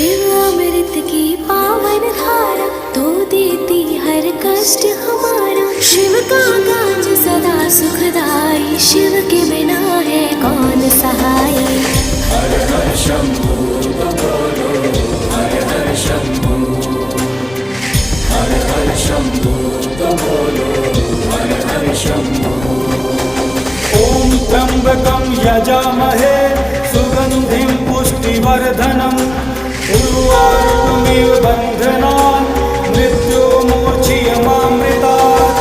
शिव अमृत की पावन धारा, तो देती हर कष्ट हमारा। शिव का काज सदा सुखदाई, शिव के बिना है कौन सहाय। हर हर शंभू तो बोलो, हर हर शंभू, हर हर शंभू तो बोलो, हर हर शंभू। ओम त्र्यंबकं यजामहे सुगंधिं पुष्टिवर्धनम्, उर्वारुकमिव बन्धनान् मृत्युर्मोक्षयमामृतात्।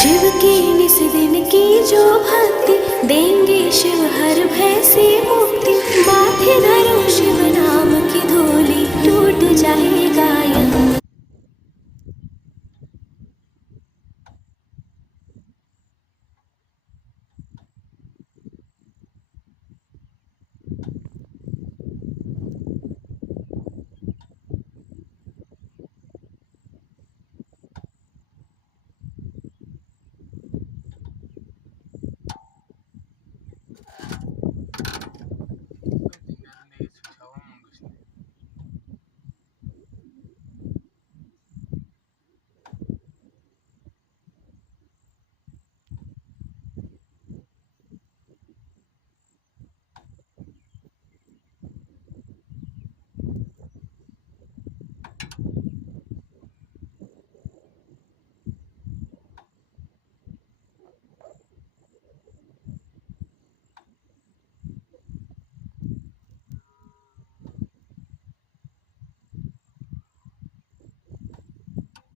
शिव के निस दिन की जो भक्ति, देंगे शिव हर भय से मुक्ति। माथे धरो शिव नाम की धूली, टूट जाएगा